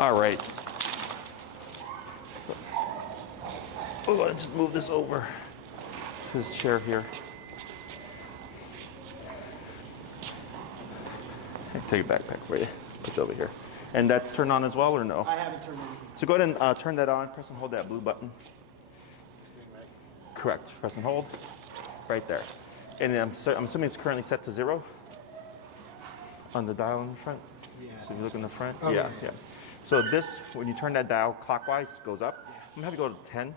All right. So, we're going to just move this over to this chair here. Take a backpack for you. Put it over here. And that's turned on as well, or no? I haven't turned anything. So go ahead and turn that on. Press and hold that blue button. This thing, right? Correct. Press and hold. Right there. And then I'm assuming it's currently set to 0 on the dial in the front. Yeah. So you look in the front. Oh, yeah. So this, when you turn that dial clockwise, goes up. Yeah. I'm gonna have you go to 10.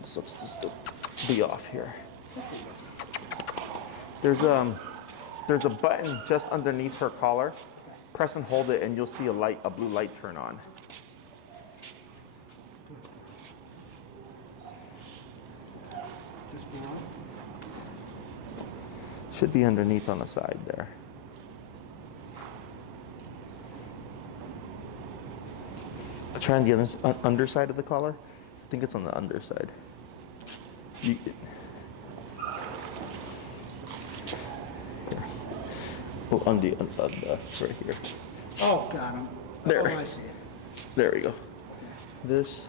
This looks to still be off here. There's a button just underneath her collar. Press and hold it, and you'll see a blue light turn on. Just below? Should be underneath on the side there. Try on the underside of the collar. I think it's on the underside. Oh, on the right here. Oh, got him. There. Oh, I see it. There we go. This.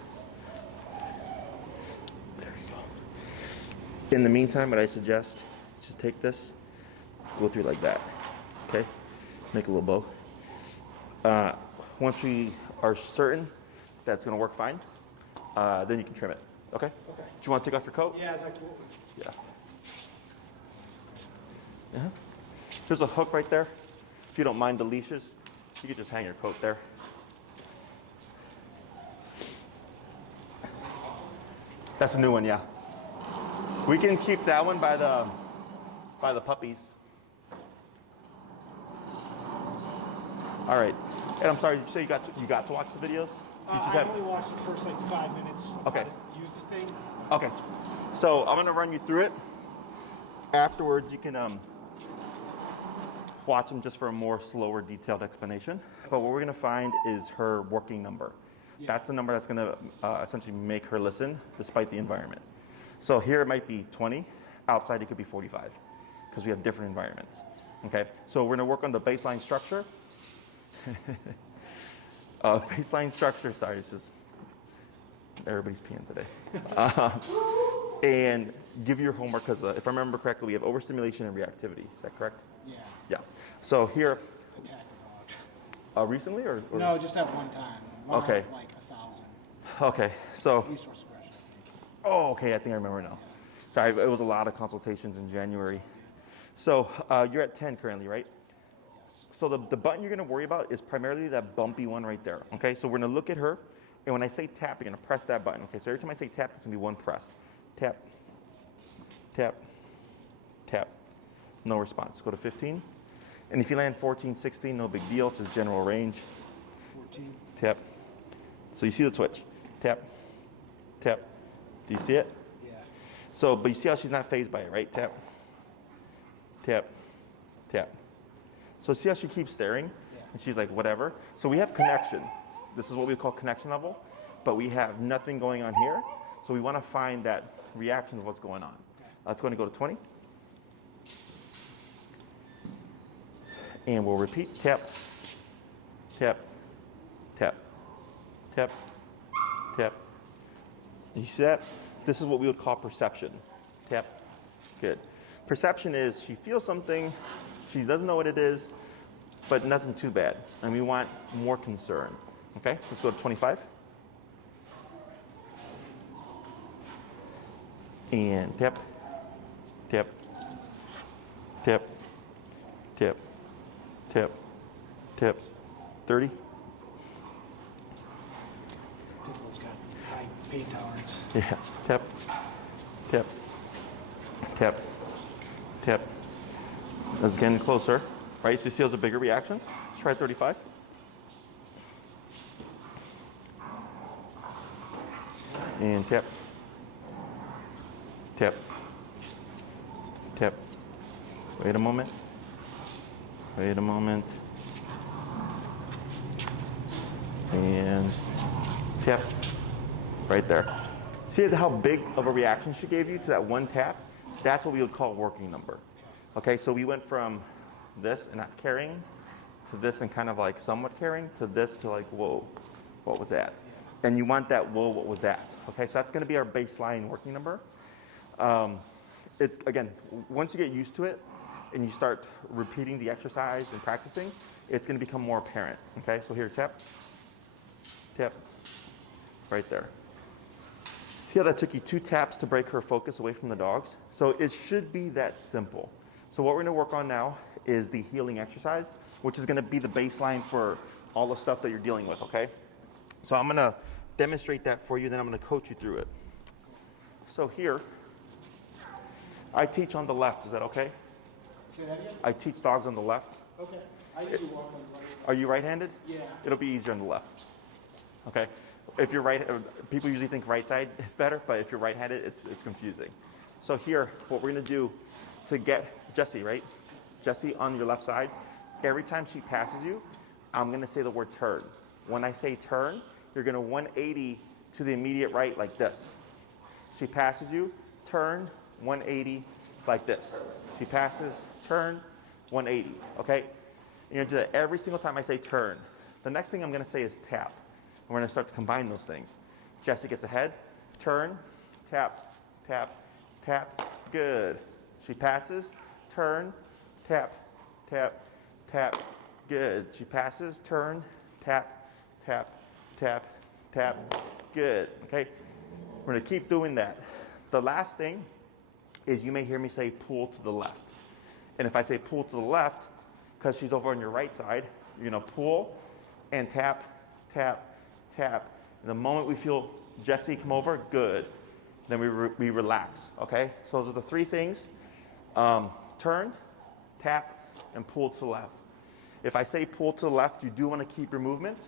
There we go. In the meantime, what I suggest is just take this, go through like that. Okay? Make a little bow. Once we are certain that's going to work fine, then you can trim it. Okay? Okay. Do you want to take off your coat? Yeah, it's like, Yeah. Yeah. There's a hook right there. If you don't mind the leashes, you could just hang your coat there. That's a new one, yeah. We can keep that one by the puppies. All right. And I'm sorry, did you say you got to watch the videos? I only watched the first like 5 minutes of Okay. how to use this thing. Okay. So I'm gonna run you through it. Afterwards, you can watch them just for a more slower, detailed explanation. But what we're gonna find is her working number. Yeah. That's the number that's gonna essentially make her listen despite the environment. So here it might be 20. Outside it could be 45 because we have different environments. Okay. So we're gonna work on the baseline structure. Baseline structure. Sorry, it's just everybody's peeing today. And give your homework because if I remember correctly, we have overstimulation and reactivity. Is that correct? Yeah. Yeah. So here, Attack the dog. recently or? No, just that one time. One Okay. out of, like 1,000. Okay. So. Resource suppression. Oh, okay. I think I remember now. Sorry, it was a lot of consultations in January. So you're at 10 currently, right? Yes. So the button you're going to worry about is primarily that bumpy one right there. Okay. So we're going to look at her, and when I say tap, you're going to press that button. Okay. So every time I say tap, it's going to be one press. Tap. Tap. Tap. No response. Go to 15. And if you land 14, 16, no big deal. Just general range. 14. Tap. So you see the twitch. Tap. Tap. Do you see it? Yeah. So, but you see how she's not fazed by it, right? Tap. Tap. Tap. So see how she keeps staring? Yeah. And she's like, whatever. So we have connection. This is what we call connection level. But we have nothing going on here. So we want to find that reaction of what's going on. Okay. Let's go and go to 20. And we'll repeat. Tap. Tap. Tap. Tap. Tap. You see that? This is what we would call perception. Tap. Good. Perception is she feels something, she doesn't know what it is, but nothing too bad. And we want more concern. Okay, let's go to 25. And tap. Tap. Tap. Tap. Tap. Tap. 30. Pitbull's got high pain tolerance. Yeah. Tap. Tap. Tap. Tap. That's getting closer. Right? So you see there's a bigger reaction. Let's try 35. And tap. Tap. Tap. Wait a moment. Wait a moment. And tap. Right there. See how big of a reaction she gave you to that one tap? That's what we would call a working number. Okay, so we went from this and not caring, to this and kind of like somewhat caring, to this to like, whoa, what was that? And you want that, whoa, what was that? Okay, so that's gonna be our baseline working number. It's, again, once you get used to it and you start repeating the exercise and practicing, it's gonna become more apparent, okay? So here, tap, tap, right there. See how that took you 2 taps to break her focus away from the dogs? So it should be that simple. So what we're gonna work on now is the healing exercise, which is gonna be the baseline for all the stuff that you're dealing with, okay? So I'm gonna demonstrate that for you, then I'm gonna coach you through it. So here, I teach on the left, is that okay? Say that again? I teach dogs on the left. Okay. I usually walk on the right. Are you right-handed? Yeah. It'll be easier on the left, okay? If you're right, people usually think right side is better, but if you're right-handed, it's confusing. So here, what we're gonna do to get Jessie, right? Jessie on your left side, every time she passes you, I'm gonna say the word turn. When I say turn, you're gonna 180 to the immediate right like this. She passes you, turn, 180 like this. She passes, turn, 180, okay? You're gonna do that every single time I say turn. The next thing I'm gonna say is tap. And we're gonna start to combine those things. Jessie gets ahead, turn, tap, tap, tap, good. She passes, turn, tap, tap, tap, good. She passes, turn, tap, tap, tap, tap, good, okay? We're gonna keep doing that. The last thing is you may hear me say pull to the left. And if I say pull to the left, because she's over on your right side, you're gonna pull and tap, tap, tap. And the moment we feel Jessie come over, good. Then we relax, okay? So those are the 3 things. Turn, tap, and pull to the left. If I say pull to the left, you do wanna keep your movement.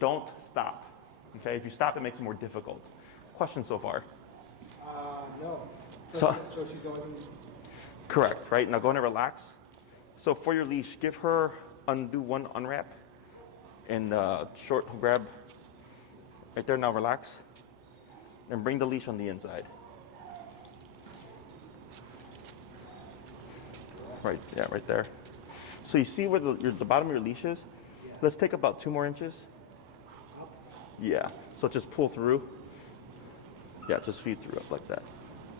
Don't stop, okay? If you stop, it makes it more difficult. Questions so far? No. So she's the only one. correct, right? Now go ahead and relax. So for your leash, give her undo 1 unwrap and short grab right there. Now relax and bring the leash on the inside. Right, yeah, right there. So you see where the bottom of your leash is? Let's take about 2 more inches. Yeah, so just pull through. Yeah, just feed through up like that.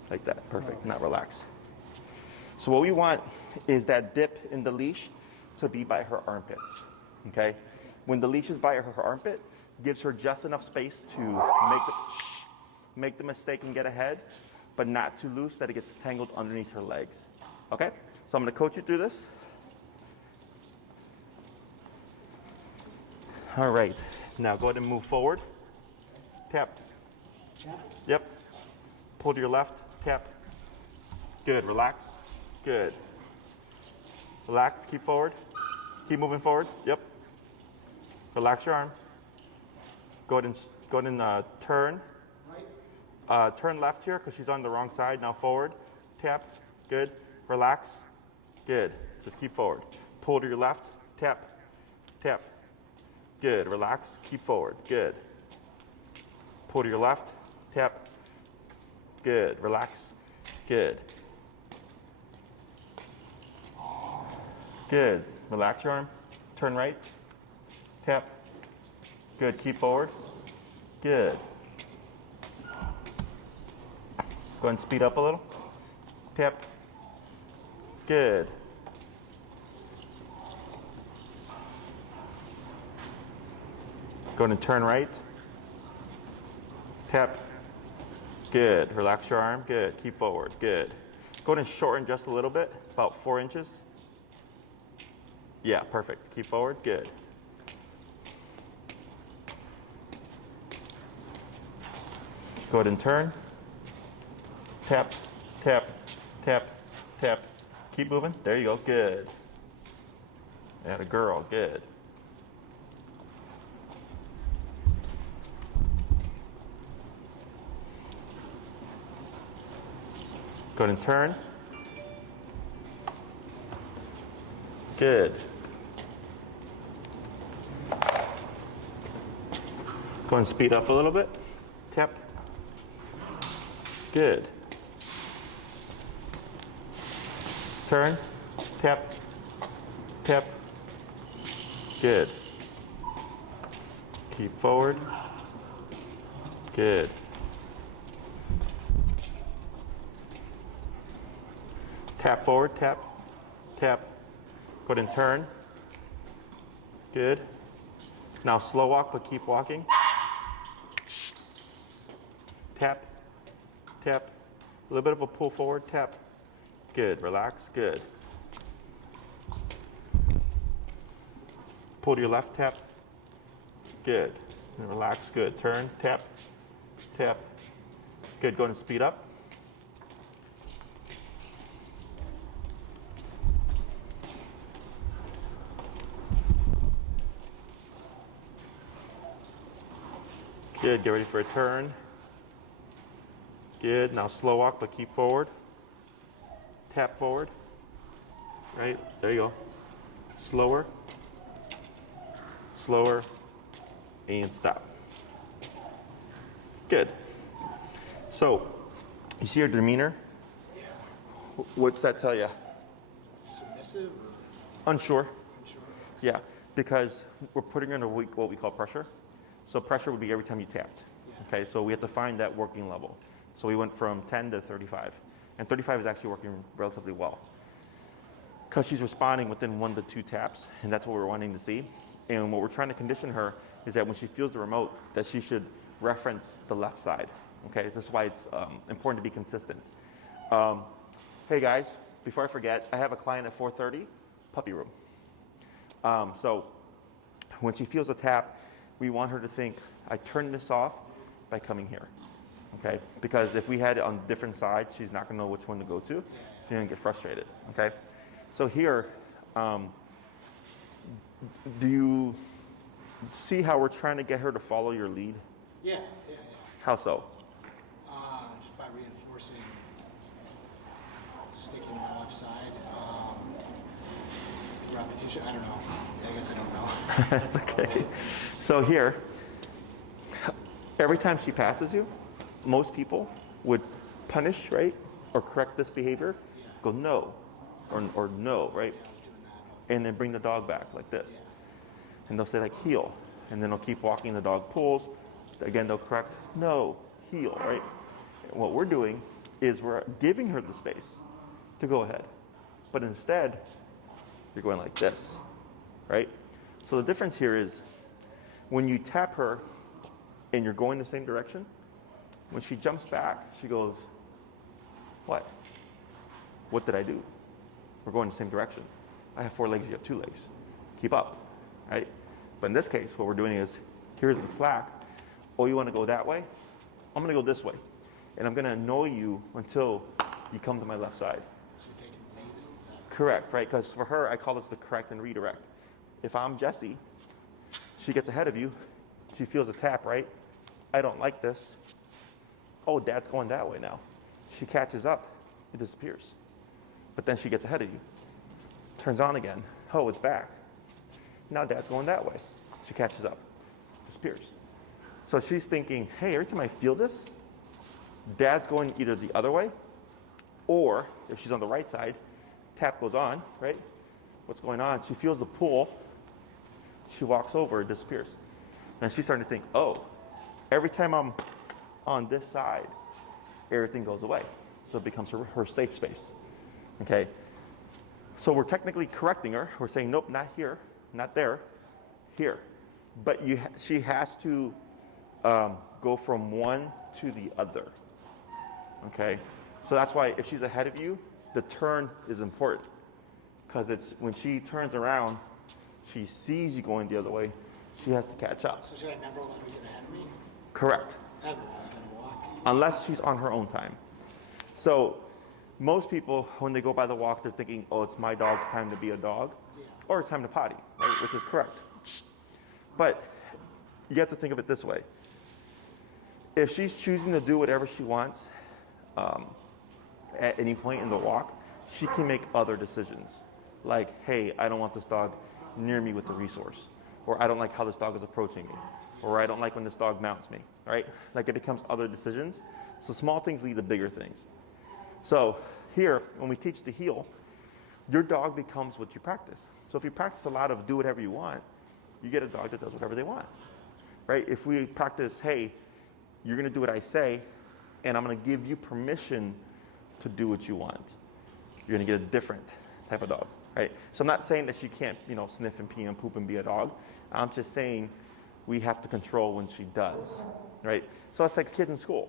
Like that, perfect, now relax. So what we want is that dip in the leash to be by her armpits, okay? When the leash is by her armpit, gives her just enough space to make the mistake and get ahead, but not too loose that it gets tangled underneath her legs, okay? So I'm gonna coach you through this. All right, now go ahead and move forward. Tap. Tap. Yep. Pull to your left, tap. Good, relax. Good. Relax, keep forward. Keep moving forward, yep. Relax your arm. Go ahead and turn. Right. Turn left here because she's on the wrong side. Now forward, tap, good. Relax, good. Just keep forward. Pull to your left, tap, tap. Good, relax, keep forward, good. Pull to your left, tap, good, relax, good. Good, relax your arm, turn right, tap, good, keep forward, good. Go ahead and speed up a little, tap, good. Go ahead and turn right, tap, good, relax your arm, good, keep forward, good. Go ahead and shorten just a little bit, about 4 inches. Yeah, perfect, keep forward, good. Go ahead and turn, tap, tap, tap, tap, keep moving, there you go, good. That a girl, good. Go ahead and turn. Good. Go ahead and speed up a little bit. Tap. Good. Turn. Tap. tap. Good. Keep forward. Good. Tap forward, tap, tap. Go ahead and turn. Good. Now slow walk, but keep walking. Tap, tap. A little bit of a pull forward, tap. Good, relax, good. Pull to your left, tap. Good. And relax, good. Turn, tap, tap. Good, go ahead and speed up. Good, get ready for a turn. Good, now slow walk, but keep forward. Tap forward. Right, there you go. Slower. Slower. And stop. Good. So, you see her demeanor? Yeah. What's that tell you? Submissive Unsure. or unsure? Yeah, because we're putting her under what we call pressure. So pressure would be every time you tapped. Okay, so we have to find that working level. So we went from 10 to 35. And 35 is actually working relatively well. Because she's responding within 1 to 2 taps, and that's what we're wanting to see. And what we're trying to condition her is that when she feels the remote, that she should reference the left side. Okay, this is why it's important to be consistent. Hey guys, before I forget, I have a client at 4:30, puppy room. So when she feels a tap, we want her to think, I turn this off by coming here. Okay, because if we had it on different sides, she's not gonna know which one to go to. She's gonna get frustrated, okay? So here, do you see how we're trying to get her to follow your lead? Yeah. How so? Just by reinforcing, sticking to the left side. Repetition, I don't know. I guess I don't know. That's okay. So here, every time she passes you, most people would punish, right? Or correct this behavior, go no, or no, right? And then bring the dog back like this. And they'll say like heel, and then they'll keep walking, the dog pulls. Again, they'll correct, no, heel, right? And what we're doing is we're giving her the space to go ahead. But instead, you're going like this, right? So the difference here is when you tap her and you're going the same direction, when she jumps back, she goes, what? What did I do? We're going the same direction. I have 4 legs, you have 2 legs. Keep up, right? But in this case, what we're doing is, here's the slack. Oh, you want to go that way? I'm going to go this way. And I'm going to annoy you until you come to my left side. So you're taking the lead, is that- Correct, right? Because for her, I call this the correct and redirect. If I'm Jessie, she gets ahead of you. She feels a tap, right? I don't like this. Oh, dad's going that way now. She catches up. It disappears. But then she gets ahead of you. Turns on again. Oh, it's back. Now dad's going that way. She catches up. Disappears. So she's thinking, hey, every time I feel this, dad's going either the other way, or if she's on the right side, tap goes on, right? What's going on? She feels the pull. She walks over, it disappears. And she's starting to think, oh, every time I'm on this side, everything goes away. So it becomes her safe space, okay? So we're technically correcting her. We're saying, nope, not here, not there, here. But she has to go from one to the other, okay? So that's why if she's ahead of you, the turn is important. Because it's when she turns around, she sees you going the other way, she has to catch up. So should I never let her get ahead of me? Correct. Ever, like on a walk? Unless she's on her own time. So most people, when they go by the walk, they're thinking, oh, it's my dog's time to be a dog, or it's time to potty, right? Which is correct. But you have to think of it this way. If she's choosing to do whatever she wants at any point in the walk, she can make other decisions. Like, hey, I don't want this dog near me with the resource. Or I don't like how this dog is approaching me. Or I don't like when this dog mounts me, right? Like it becomes other decisions. So small things lead to bigger things. So here, when we teach the heel, Your dog becomes what you practice. So if you practice a lot of do whatever you want, you get a dog that does whatever they want, right? If we practice, hey, you're going to do what I say, and I'm going to give you permission to do what you want, you're going to get a different type of dog, right? So I'm not saying that she can't, sniff and pee and poop and be a dog. I'm just saying we have to control when she does, right? So it's like kids in school.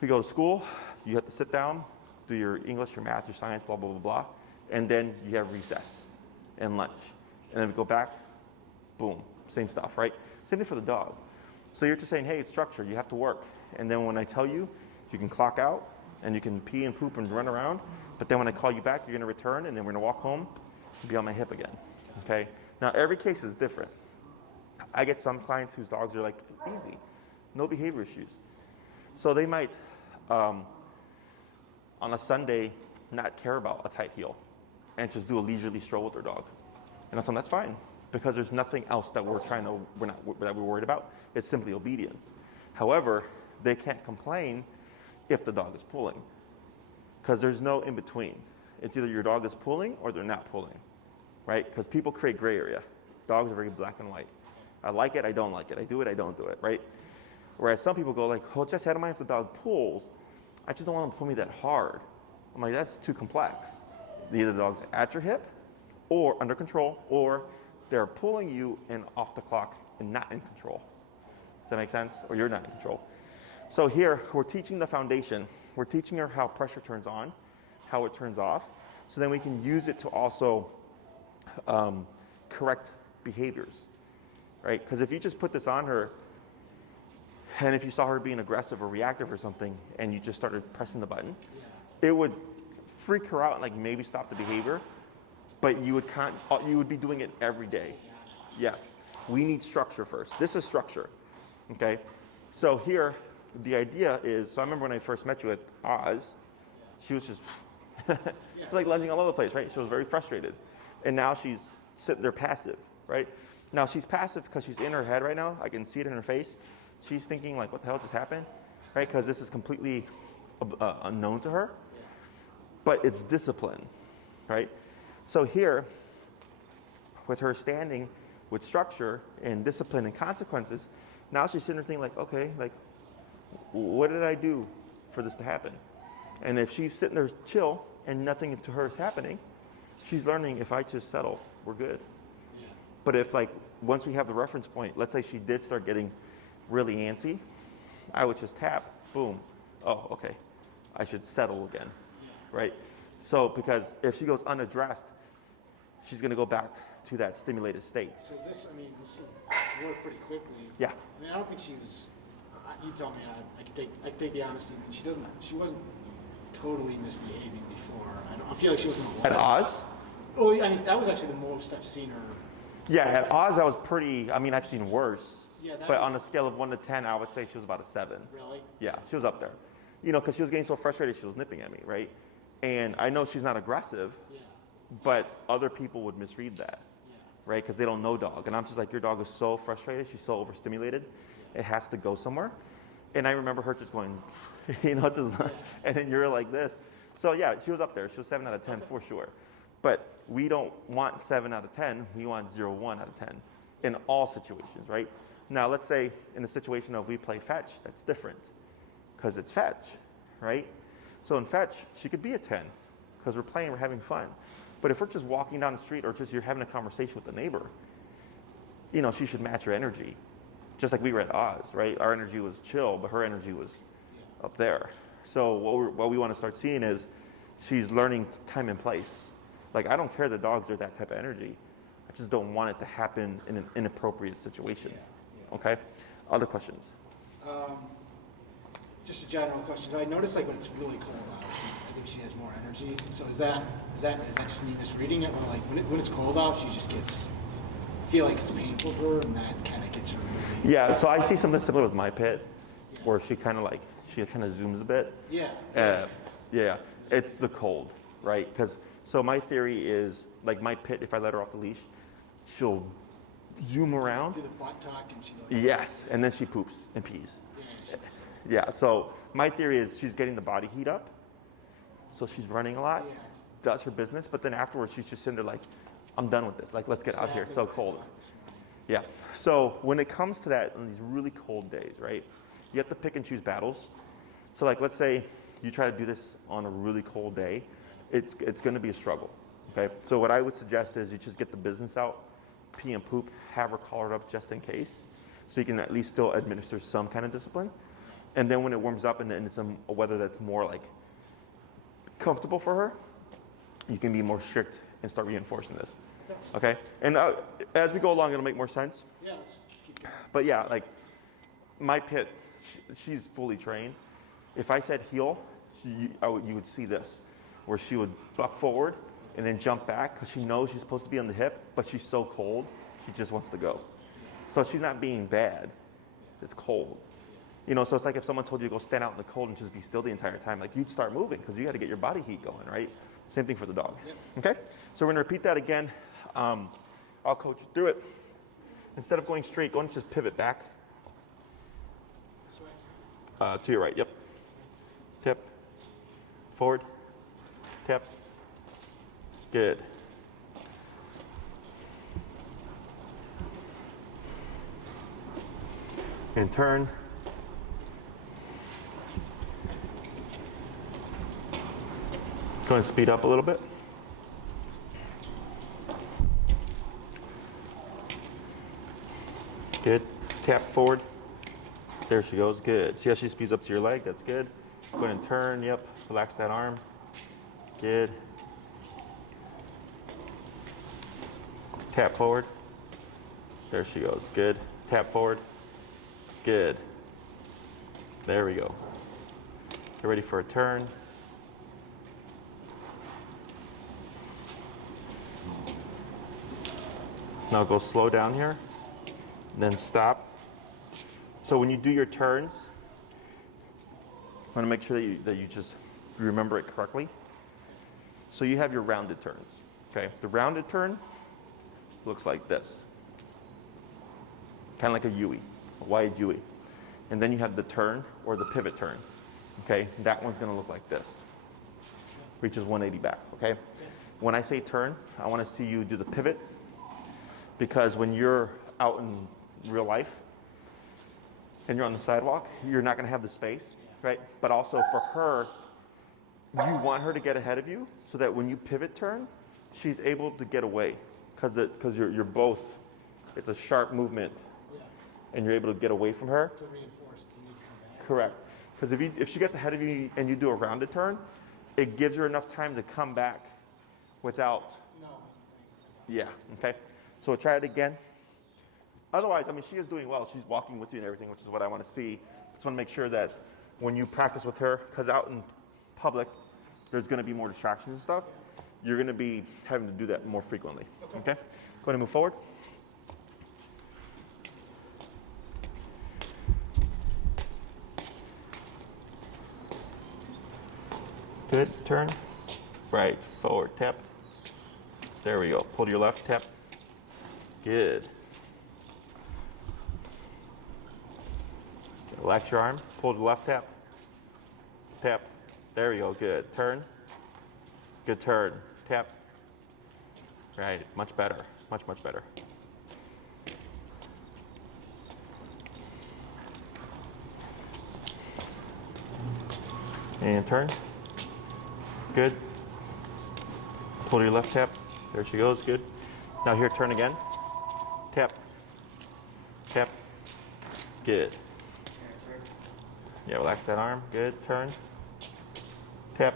We go to school, you have to sit down, do your English, your math, your science, blah, blah, blah, blah, and then you have recess and lunch. And then we go back, boom, same stuff, right? Same thing for the dog. So you're just saying, hey, it's structured, you have to work. And then when I tell you, you can clock out, and you can pee and poop and run around, but then when I call you back, you're gonna return, and then we're gonna walk home and be on my hip again, okay? Now, every case is different. I get some clients whose dogs are like, easy, no behavior issues. So they might, on a Sunday, not care about a tight heel and just do a leisurely stroll with their dog. And I tell them that's fine, because there's nothing else that we're worried about. It's simply obedience. However, they can't complain if the dog is pulling, because there's no in between. It's either your dog is pulling or they're not pulling, right? Because people create gray area. Dogs are very black and white. I like it, I don't like it. I do it, I don't do it, right? Whereas some people go like, oh, Jesse, I don't mind if the dog pulls. I just don't want them to pull me that hard. I'm like, that's too complex. Either the dog's at your hip or under control, or they're pulling you and off the clock and not in control. Does that make sense? Or you're not in control. So here, we're teaching the foundation. We're teaching her how pressure turns on, how it turns off, so then we can use it to also correct behaviors, right? Because if you just put this on her, and if you saw her being aggressive or reactive or something, and you just started pressing the button, it would freak her out and like maybe stop the behavior, but you would be doing it every day. Yes, we need structure first. This is structure, okay? So here, the idea is, so I remember when I first met you at Oz, she was just, she's like lunging all over the place, right? She was very frustrated. And now she's sitting there passive, right? Now she's passive because she's in her head right now. I can see it in her face. She's thinking like, what the hell just happened, right? Because this is completely unknown to her, but it's discipline, right? So here, with her standing with structure and discipline and consequences, now she's sitting there thinking like, okay, like, what did I do for this to happen? And if she's sitting there chill and nothing to her is happening, she's learning if I just settle, we're good. Yeah. But if like, once we have the reference point, let's say she did start getting really antsy, I would just tap, boom, oh, okay, I should settle again, right? So, because if she goes unaddressed, she's gonna go back to that stimulated state. So is this, I mean, this worked pretty quickly. Yeah. I mean, I don't think she was, you tell me, I can take the honesty. She wasn't totally misbehaving before. I feel like she wasn't. At Oz? Oh, I mean, that was actually the most I've seen her. Yeah, at Oz, that was pretty, I mean, I've seen worse. Yeah, but on a scale of 1 to 10, I would say she was about a 7. Really? Yeah, she was up there. Because she was getting so frustrated, she was nipping at me, right? And I know she's not aggressive, but other people would misread that, right? Because they don't know dog. And I'm just like, your dog is so frustrated, she's so overstimulated, it has to go somewhere. And I remember her just going, and then you're like this. So yeah, she was up there. She was 7 out of 10 for sure. But we don't want 7 out of 10. We want 0, 1 out of 10 in all situations, right? Now, let's say in the situation of we play fetch, that's different because it's fetch, right? So in fetch, she could be a 10 because we're playing, we're having fun. But if we're just walking down the street or just you're having a conversation with the neighbor, she should match your energy. Just like we were at Oz, right? Our energy was chill, but her energy was up there. So what we want to start seeing is she's learning time and place. Like, I don't care that dogs are that type of energy. I just don't want it to happen in an inappropriate situation. Okay? Other questions? Just a general question. I noticed like when it's really cold out, I think she has more energy. So is that just me misreading it? Or like when it's cold out, she just feel like it's painful for her, and that kind of gets her really. Yeah. So I see something similar with my pit, where she kind of zooms a bit. Yeah. Yeah. It's the cold, right? So my theory is like my pit. If I let her off the leash, she'll zoom around. Do the butt tuck and she. Yes, and then she poops and pees. Yeah, so my theory is she's getting the body heat up, so she's running a lot. does her business, but then afterwards she's just sitting there like, I'm done with this. Like, let's get out here. It's so cold. Yeah. So when it comes to that, on these really cold days, right, you have to pick and choose battles. So like, let's say you try to do this on a really cold day, it's going to be a struggle. Okay. So what I would suggest is you just get the business out, pee and poop, have her collared up just in case, so you can at least still administer some kind of discipline. And then when it warms up and it's a weather that's more like comfortable for her, you can be more strict and start reinforcing this. Okay? And as we go along, it'll make more sense. Yeah, let's keep going. But yeah, like my pit, she's fully trained. If I said heel, you would see this, where she would buck forward and then jump back because she knows she's supposed to be on the hip, but she's so cold, she just wants to go. So she's not being bad, it's cold. You know, so it's like if someone told you to go stand out in the cold and just be still the entire time, like you'd start moving because you got to get your body heat going, right? Same thing for the dog. Yep. Okay? So we're going to repeat that again. I'll coach you through it. Instead of going straight, go and just pivot back. This way. To your right, yep. Tip. Forward. Tap. Good. And turn. Go and speed up a little bit. Good. Tap forward. There she goes. Good. See how she speeds up to your leg? That's good. Go ahead and turn. Yep. Relax that arm. Good. Tap forward. There she goes. Good. Tap forward. Good. There we go. Get ready for a turn. Now go slow down here, then stop. So when you do your turns, I want to make sure that you just remember it correctly. So you have your rounded turns, okay? The rounded turn looks like this, kind of like a U-E, a wide U-E. And then you have the turn or the pivot turn, okay? That one's going to look like this, reaches 180 back, okay? When I say turn, I want to see you do the pivot, because when you're out in real life and you're on the sidewalk, you're not going to have the space, right? But also for her, you want her to get ahead of you so that when you pivot turn, she's able to get away, because you're both, it's a sharp movement, and you're able to get away from her. To reinforce, you need to come back. Correct. Because if she gets ahead of you and you do a rounded turn, it gives her enough time to come back without. No. Yeah. Okay. So we'll try it again. Otherwise, I mean, she is doing well. She's walking with you and everything, which is what I want to see. Just want to make sure that when you practice with her, because out in public, there's going to be more distractions and stuff. You're going to be having to do that more frequently. Okay? Go ahead and move forward. Good. Turn. Right. Forward. Tap. There we go. Pull to your left. Tap. Good. Relax your arm. Pull to the left. Tap. Tap. There we go. Good. Turn. Good turn. Tap. Right. Much better. Much, much better. And turn. Good. Pull to your left. Tap. There she goes. Good. Now here, turn again. Tap. Tap. Good. Yeah, relax that arm. Good. Turn. Tap.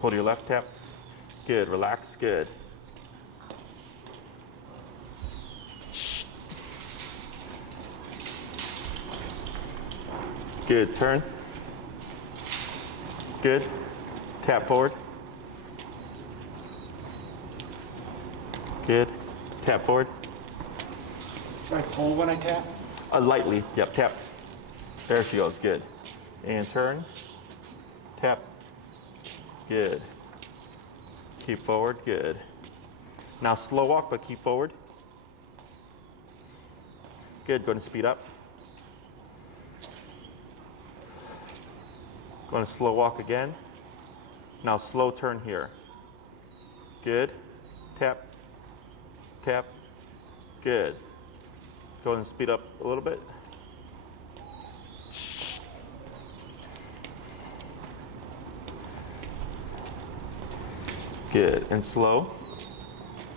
Pull to your left. Tap. Good. Relax. Good. Good. Turn. Good. Tap forward. Good. Tap forward. Do I pull when I tap? Lightly. Yep. Tap. There she goes. Good. And turn. Tap. Good. Keep forward. Good. Now slow walk, but keep forward. Good. Going to speed up. Going to slow walk again. Now slow turn here. Good. Tap, tap. Good. Go ahead and speed up a little bit. Good. And slow.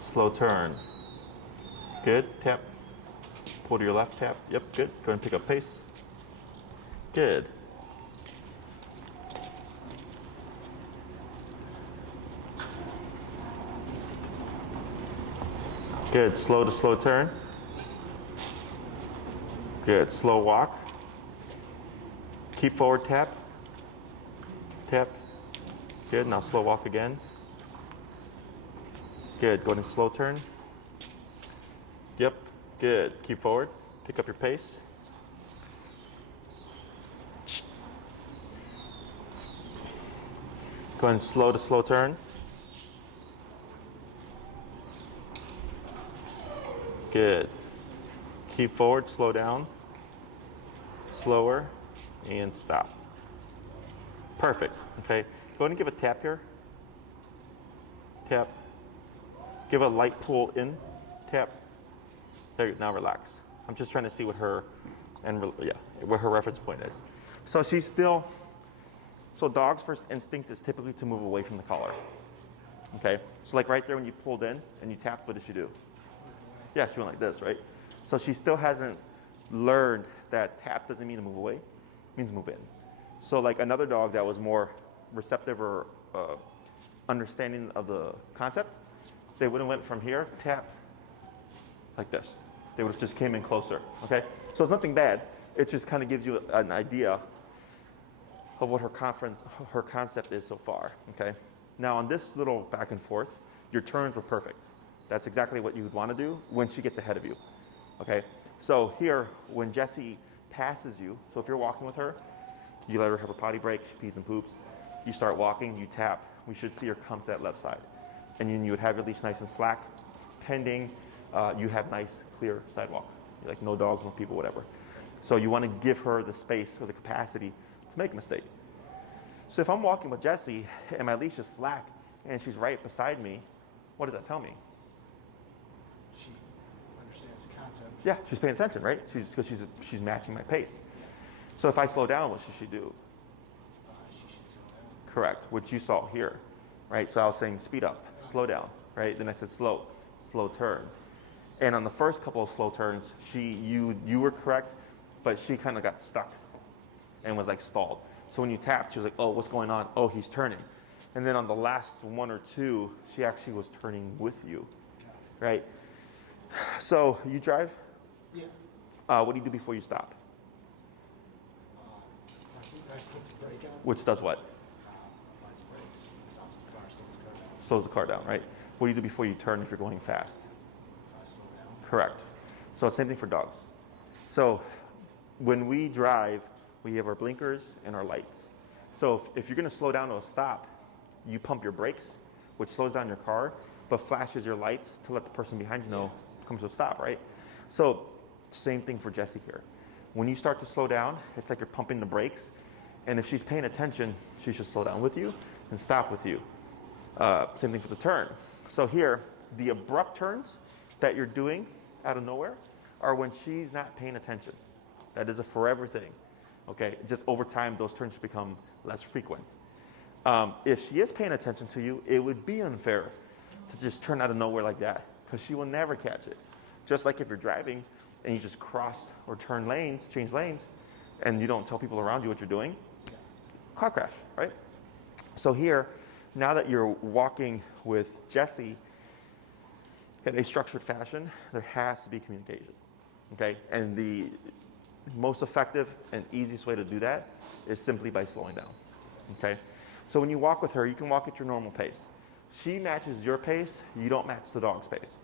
Slow turn. Good. Tap. Pull to your left. Tap. Yep. Good. Go ahead and pick up pace. Good. Good. Slow to slow turn. Good. Slow walk. Keep forward tap. Tap. Good. Now slow walk again. Good. Go ahead and slow turn. Yep. Good. Keep forward. Pick up your pace. Go ahead and slow to slow turn. Good. Keep forward, slow down, slower, and stop. Perfect. Okay. Go ahead and give a tap here. Tap. Give a light pull in. Tap. There. Now relax. I'm just trying to see what her what her reference point is. So she's still. So dog's first instinct is typically to move away from the collar. Okay. So like right there when you pulled in and you tapped, what did she do? Yeah, she went like this, right? So she still hasn't learned that tap doesn't mean to move away, it means move in. So like another dog that was more receptive or understanding of the concept, they would have went from here, tap, like this. They would have just came in closer, okay? So it's nothing bad. It just kind of gives you an idea of what her concept is so far, okay? Now on this little back and forth, your turns were perfect. That's exactly what you would want to do when she gets ahead of you, okay? So here, when Jessie passes you, so if you're walking with her, you let her have her potty break, she pees and poops, you start walking, you tap, we should see her come to that left side. And then you would have your leash nice and slack, pending, you have nice, clear sidewalk. Like no dogs, no people, whatever. So you want to give her the space or the capacity to make a mistake. So if I'm walking with Jessie and my leash is slack and she's right beside me, what does that tell me? She understands the concept. Yeah, she's paying attention, right? Because she's matching my pace. So if I slow down, what should she do? She should slow down. Correct, which you saw here, right? So I was saying speed up, slow down, right? Then I said slow turn. And on the first couple of slow turns, you were correct, but she kind of got stuck and was like stalled. So when you tapped, she was like, oh, what's going on? Oh, he's turning. And then on the last one or two, she actually was turning with you, right? So you drive? Yeah. What do you do before you stop? I put the brake on. Which does what? Applies the brakes. Stops the car, slows the car down. Slows the car down, right? What do you do before you turn if you're going fast? Slow down. Correct. So same thing for dogs. So when we drive, we have our blinkers and our lights. So if you're going to slow down to a stop, you pump your brakes, which slows down your car, but flashes your lights to let the person behind you know comes to a stop, right? So same thing for Jessie here. When you start to slow down, it's like you're pumping the brakes, and if she's paying attention, she should slow down with you and stop with you. Same thing for the turn. So here, the abrupt turns that you're doing out of nowhere are when she's not paying attention. That is a forever thing, okay? Just over time, those turns should become less frequent. If she is paying attention to you, it would be unfair to just turn out of nowhere like that, because she will never catch it. Just like if you're driving and you just cross or turn lanes, change lanes, and you don't tell people around you what you're doing, car crash, right? So here, now that you're walking with Jessie in a structured fashion, there has to be communication, okay? And the most effective and easiest way to do that is simply by slowing down, okay? So when you walk with her, you can walk at your normal pace. She matches your pace, you don't match the dog's pace.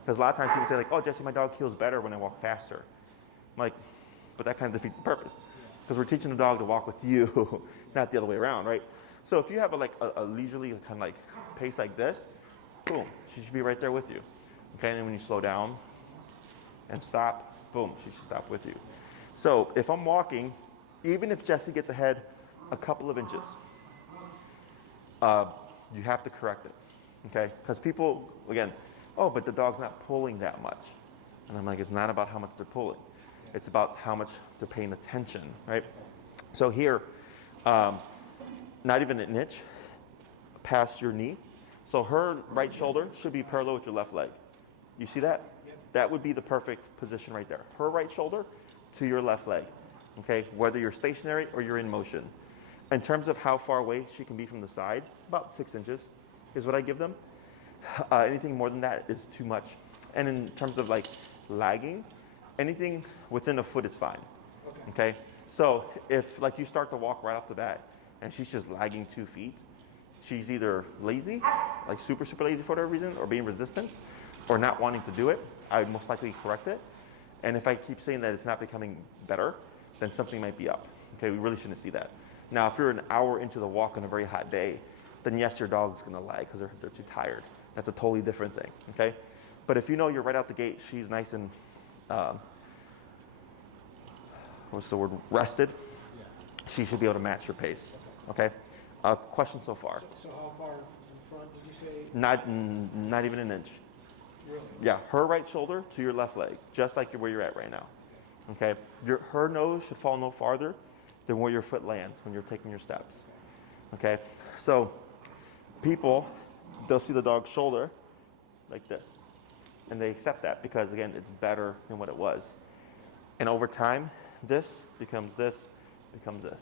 Because a lot of times people say like, oh, Jessie, my dog feels better when I walk faster. I'm like, but that kind of defeats the purpose. Because we're teaching the dog to walk with you, not the other way around, right? So if you have a leisurely kind of like pace like this, boom, she should be right there with you. Okay, and then when you slow down and stop, boom, she should stop with you. So if I'm walking, even if Jessie gets ahead a couple of inches, you have to correct it, okay? Because people, again, oh, but the dog's not pulling that much. And I'm like, it's not about how much they're pulling. It's about how much they're paying attention, right? So here, not even an inch past your knee. So her right shoulder should be parallel with your left leg. You see that? Yep. That would be the perfect position right there. Her right shoulder to your left leg, okay? Whether you're stationary or you're in motion. In terms of how far away she can be from the side, about 6 inches is what I give them. Anything more than that is too much. And in terms of like lagging, anything within a foot is fine, okay? So if like you start to walk right off the bat and she's just lagging 2 feet, she's either lazy, like super, super lazy for whatever reason, or being resistant, or not wanting to do it, I would most likely correct it. And if I keep saying that it's not becoming better, then something might be up. Okay, we really shouldn't see that. Now, if you're an hour into the walk on a very hot day, then yes, your dog's gonna lag because they're too tired. That's a totally different thing, okay? But if you know you're right out the gate, she's nice and, what's the word, rested, she should be able to match your pace, okay? Question so far? So how far in front did you say? Not even an inch. Really? Yeah, her right shoulder to your left leg, just like where you're at right now. Okay, her nose should fall no farther than where your foot lands when you're taking your steps. Okay, so people, they'll see the dog's shoulder like this, and they accept that because again, it's better than what it was. And over time, this becomes this, becomes this.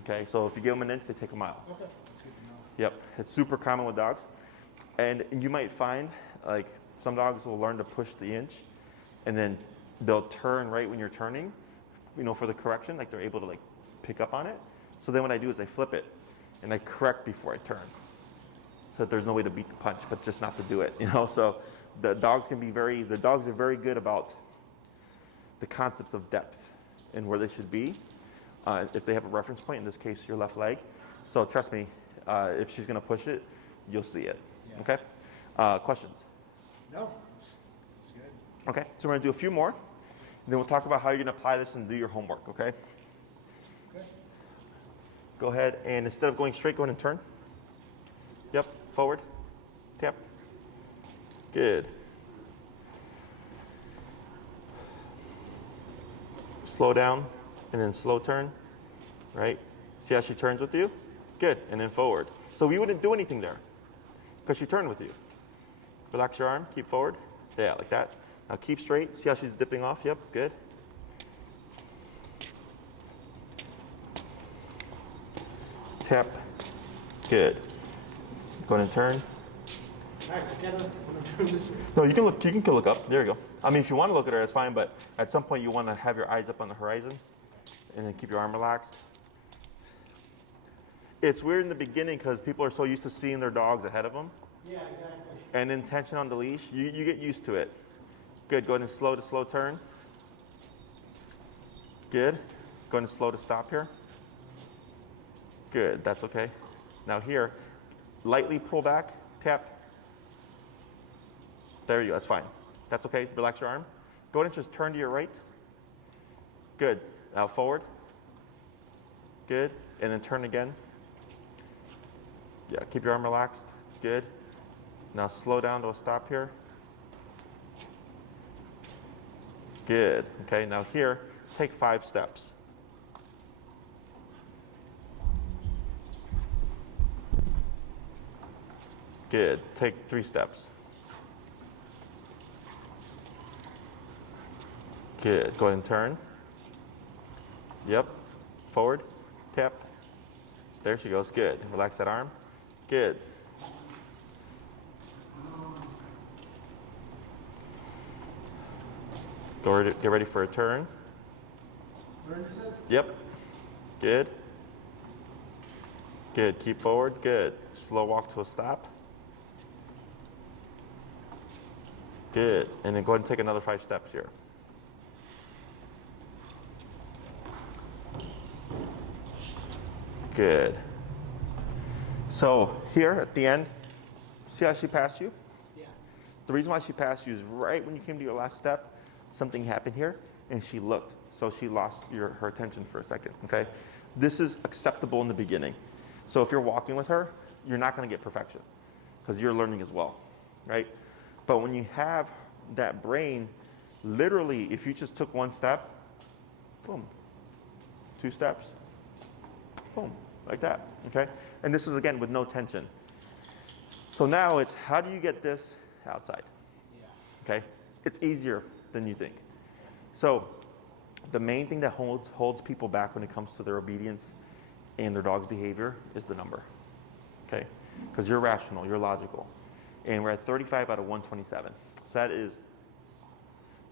Okay, so if you give them an inch, they take a mile. Okay, that's good to know. Yep, it's super common with dogs. And you might find, like, some dogs will learn to push the inch, and then they'll turn right when you're turning, you know, for the correction, like they're able to like pick up on it. So then what I do is I flip it, and I correct before I turn. So that there's no way to beat the punch, but just not to do it, you know? So the dogs are very good about the concepts of depth and where they should be. If they have a reference point, in this case, your left leg. So trust me, if she's gonna push it, you'll see it, Yeah. okay? Questions? No, it's good. Okay, so we're gonna do a few more, and then we'll talk about how you're gonna apply this and do your homework, okay? Okay. Go ahead, and instead of going straight, go ahead and turn. Yep, forward, tap. Good. Slow down, and then slow turn, right? See how she turns with you? Good, and then forward. So we wouldn't do anything there, because she turned with you. Relax your arm, keep forward. Yeah, like that. Now keep straight. See how she's dipping off? Yep, good. Tap. Good. Go ahead and turn. All right, I gotta, when I'm doing this. No, you can look up. There you go. I mean, if you want to look at her, that's fine, but at some point you want to have your eyes up on the horizon and then keep your arm relaxed. It's weird in the beginning because people are so used to seeing their dogs ahead of them. Yeah, exactly. And then tension on the leash, you get used to it. Good, go ahead and slow turn. Good. Go ahead and slow to stop here. Good, that's okay. Now here, lightly pull back, tap. There you go, that's fine. That's okay, relax your arm. Go ahead and just turn to your right. Good, now forward. Good, and then turn again. Yeah, keep your arm relaxed, good. Now slow down to a stop here. Good, okay, now here, take 5 steps. Good, take 3 steps. Good, go ahead and turn. Yep, forward, tap. There she goes, good. Relax that arm, good. Get ready for a turn. Turn, you said? Yep. Good. Good. Keep forward. Good. Slow walk to a stop. Good. And then go ahead and take another 5 steps here. Good. So here at the end, see how she passed you? Yeah. The reason why she passed you is right when you came to your last step, something happened here, and she looked. So she lost her attention for a second, okay? This is acceptable in the beginning. So if you're walking with her, you're not going to get perfection because you're learning as well, right? But when you have that brain, literally, if you just took one step, boom, 2 steps, boom, like that, okay? And this is, again, with no tension. So now it's, how do you get this outside? Yeah. Okay? It's easier than you think. So the main thing that holds people back when it comes to their obedience and their dog's behavior is the number, okay? Because you're rational, you're logical. And we're at 35 out of 127. So that is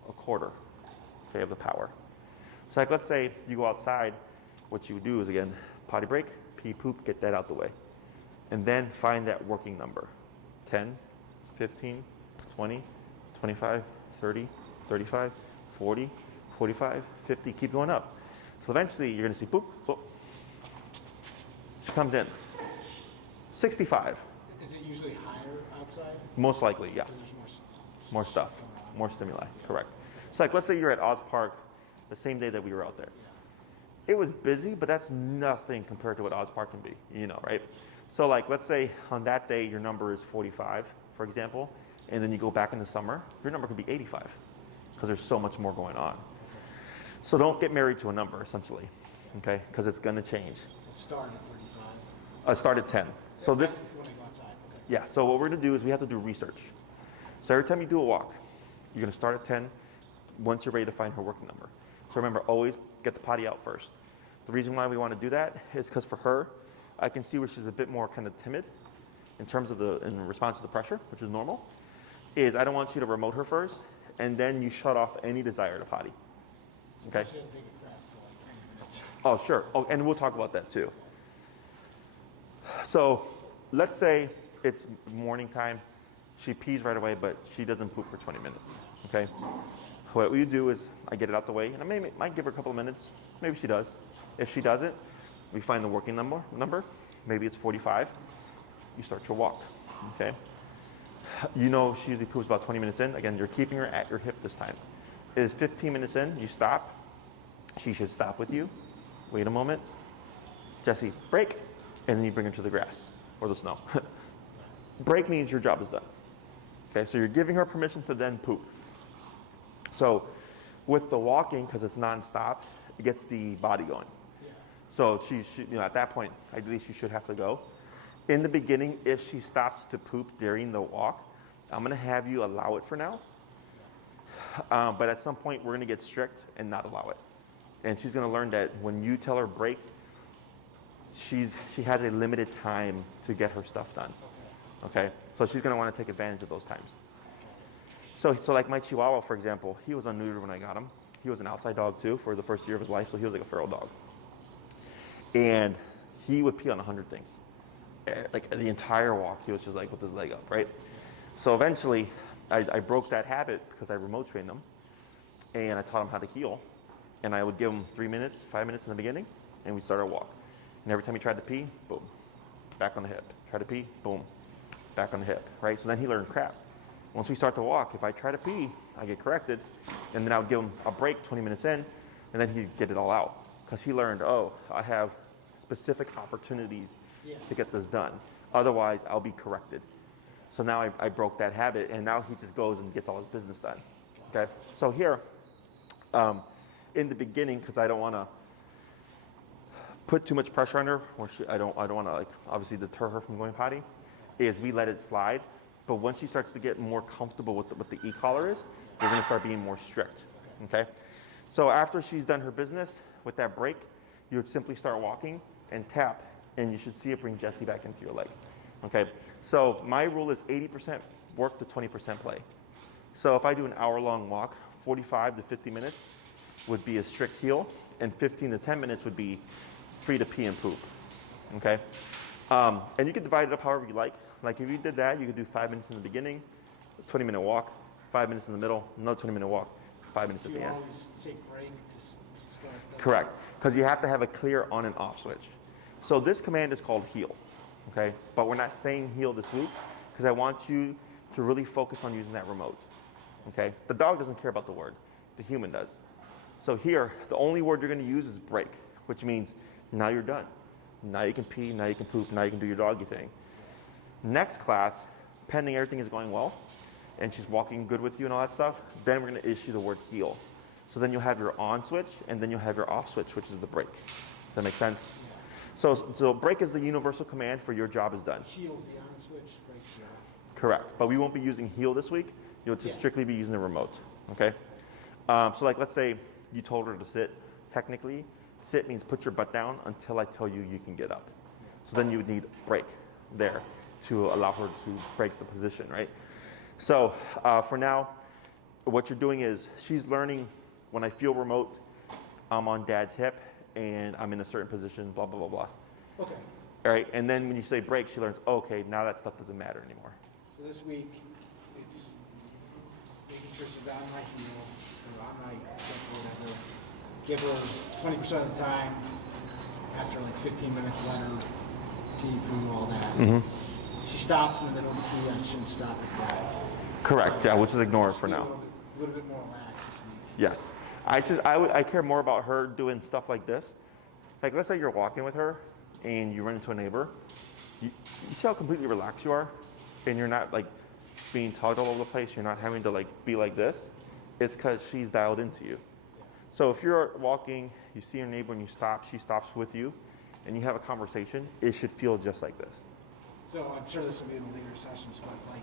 a quarter, okay, of the power. So like, let's say you go outside, what you would do is, again, potty break, pee, poop, get that out the way. And then find that working number. 10, 15, 20, 25, 30, 35, 40, 45, 50, keep going up. So eventually you're gonna see, boop, boop. She comes in. 65. Is it usually higher outside? Most likely, yeah. Because there's More stuff, going on. more stimuli, correct. So like, let's say you're at Oz Park the same day that we were out there. Yeah. It was busy, but that's nothing compared to what Oz Park can be, you know, right? So like, let's say on that day, your number is 45, for example, and then you go back in the summer, your number could be 85, because there's so much more going on. So don't get married to a number, essentially, okay? Because it's gonna change. It started at 35. Start at 10. So this, When I go outside, okay. yeah, so what we're gonna do is we have to do research. So every time you do a walk, you're gonna start at 10 once you're ready to find her working number. So remember, always get the potty out first. The reason why we wanna do that is because for her, I can see where she's a bit more kind of timid in terms of in response to the pressure, which is normal, is I don't want you to remote her first, and then you shut off any desire to potty. Okay? She doesn't take a crap for like 20 minutes. Oh, sure. Oh, and we'll talk about that too. So let's say it's morning time. She pees right away, but she doesn't poop for 20 minutes. Okay? What we do is I get it out the way, and I might give her a couple of minutes. Maybe she does. If she doesn't, we find the working number. Maybe it's 45. You start your walk. Okay? You know she usually poops about 20 minutes in. Again, you're keeping her at your hip this time. It is 15 minutes in. You stop. She should stop with you. Wait a moment. Jessie, break. And then you bring her to the grass or the snow. Break means your job is done. Okay, so you're giving her permission to then poop. So with the walking, because it's nonstop, it gets the body going. Yeah. So she should, at that point, ideally she should have to go. In the beginning, if she stops to poop during the walk, I'm gonna have you allow it for now. But at some point, we're gonna get strict and not allow it. And she's gonna learn that when you tell her break, she has a limited time to get her stuff done. Okay? So she's gonna wanna take advantage of those times. So like my Chihuahua, for example, he was unneutered when I got him. He was an outside dog too for the first year of his life, so he was like a feral dog. And he would pee on 100 things. Like the entire walk, he was just like with his leg up, right? So eventually, I broke that habit because I remote trained him, and I taught him how to heel. And I would give him 3 minutes, 5 minutes in the beginning, and we'd start our walk. And every time he tried to pee, boom, back on the hip. Try to pee, boom, back on the hip, right? So then he learned crap. Once we start to walk, if I try to pee, I get corrected, and then I would give him a break 20 minutes in, and then he'd get it all out. Because he learned, oh, I have specific opportunities to get this done. Otherwise, I'll be corrected. So now I broke that habit, and now he just goes and gets all his business done. Okay? So here, in the beginning, because I don't want to put too much pressure on her, or I don't want to like obviously deter her from going potty, is we let it slide. But once she starts to get more comfortable with what the e-collar is, we're going to start being more strict. Okay? So after she's done her business with that break, you would simply start walking and tap, and you should see it bring Jessie back into your leg. Okay? So my rule is 80% work to 20% play. So if I do an hour-long walk, 45 to 50 minutes would be a strict heel, and 15 to 10 minutes would be free to pee and poop. Okay? And you can divide it up however you like. Like if you did that, you could do 5 minutes in the beginning, 20-minute walk, 5 minutes in the middle, another 20-minute walk, 5 minutes at the You end. always say break to start the Correct, because you have to have a clear on and off switch. So this command is called heal, okay? But we're not saying heal this week because I want you to really focus on using that remote, okay? The dog doesn't care about the word, the human does. So here, the only word you're gonna use is break, which means now you're done. Now you can pee, now you can poop, now you can do your doggy thing. Next class, pending everything is going well, and she's walking good with you and all that stuff, then we're going to issue the word heel. So then you'll have your on switch, and then you'll have your off switch, which is the break. Does that make sense? Yeah. So break is the universal command for your job is done. Heel's the on switch, breaks the off. Correct. But we won't be using heel this week. You'll just strictly be using the remote. Okay? So like let's say you told her to sit. Technically, sit means put your butt down until I tell you you can get up. So then you would need break there to allow her to break the position, right? So for now, what you're doing is she's learning when I feel remote, I'm on dad's hip and I'm in a certain position, blah, blah, blah, blah. Okay. All right, and then when you say break, she learns, oh, okay, now that stuff doesn't matter anymore. So this week, it's making sure she's on my heel, or on my hip, or whatever. Give her 20% of the time. After like 15 minutes, let her pee, poo, all that. Mm-hmm. She stops in the middle of the pee, I shouldn't stop at that. Correct, yeah, we'll just ignore it for now. A little bit more relaxed this week. Yes. I care more about her doing stuff like this. Like let's say you're walking with her and you run into a neighbor. You see how completely relaxed you are? And you're not like being tugged all over the place. You're not having to like be like this. It's because she's dialed into you. So if you're walking, you see your neighbor and you stop, she stops with you, and you have a conversation, it should feel just like this. So I'm sure this will be in the later sessions, but like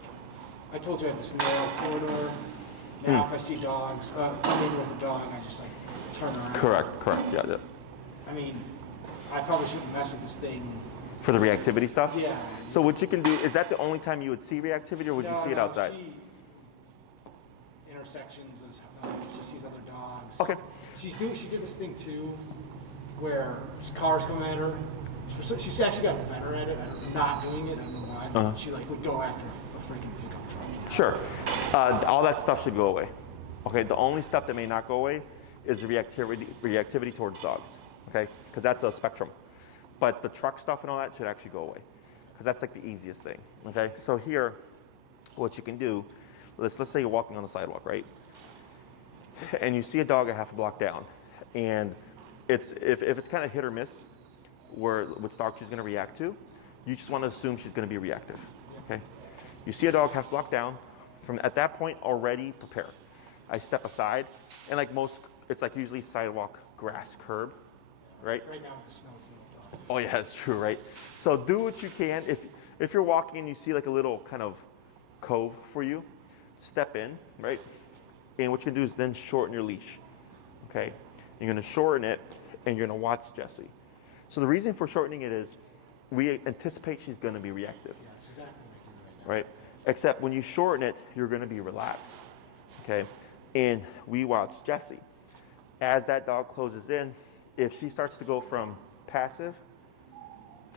I told you I have this narrow corridor. Now if I see dogs, coming with a dog, I just like turn around. Correct, yeah. I mean, I probably shouldn't mess with this thing. For the reactivity stuff? Yeah. So what you can do, is that the only time you would see reactivity, or would you see it outside? Intersections, if she sees other dogs. Okay. She did this thing too, where cars come at her. She's actually gotten better at it. I'm not doing it. I don't know why. But she like would go after a freaking pickup truck. Sure. All that stuff should go away. Okay. The only stuff that may not go away is the reactivity towards dogs. Okay. Because that's a spectrum. But the truck stuff and all that should actually go away, because that's like the easiest thing. Okay. So here, what you can do, let's say you're walking on the sidewalk, right? And you see a dog a half a block down, and if it's kind of hit or miss which dog she's going to react to, you just want to assume she's going to be reactive. Okay. You see a dog half a block down, from at that point already prepare. I step aside, and like most, it's like usually sidewalk, grass, curb, right? Right now with the snow, it's a little tough. Oh yeah, that's true, right? So do what you can. If you're walking and you see like a little kind of cove for you, step in, right? And what you're gonna do is then shorten your leash, okay? You're gonna shorten it, and you're gonna watch Jessie. So the reason for shortening it is we anticipate she's gonna be reactive. Yeah, that's exactly what I do right right? Except when you shorten it, you're gonna be relaxed, okay? And we watch Jessie. As that dog closes in, if she starts to go from passive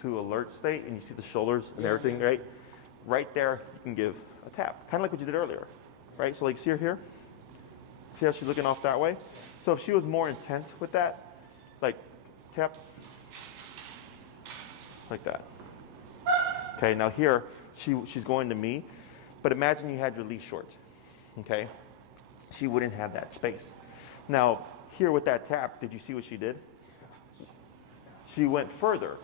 to alert state, and you see the shoulders and everything, right? Right there, you can give a tap, kind of like what you did earlier, right? So like, see her here? See how she's looking off that way? So if she was more intent with that, like tap, like that. Okay, now here, she's going to me, but imagine you had your leash short, okay? She wouldn't have that space. Now, here with that tap, did you see what she did? She went further,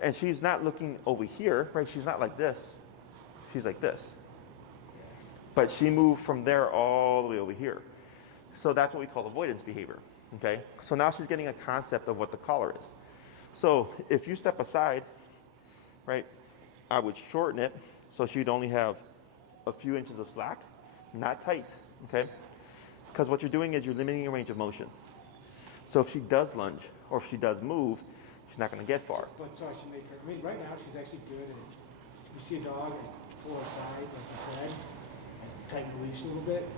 and she's not looking over here, right? She's not like this. She's like this. But she moved from there all the way over here. So that's what we call avoidance behavior, okay? So now she's getting a concept of what the collar is. So if you step aside, right, I would shorten it so she'd only have a few inches of slack, not tight, okay? Because what you're doing is you're limiting your range of motion. So if she does lunge or if she does move, she's not going to get far. But so I should make her, I mean, right now she's actually good at, you see a dog, I pull her aside, like you said, I tighten the leash a little bit,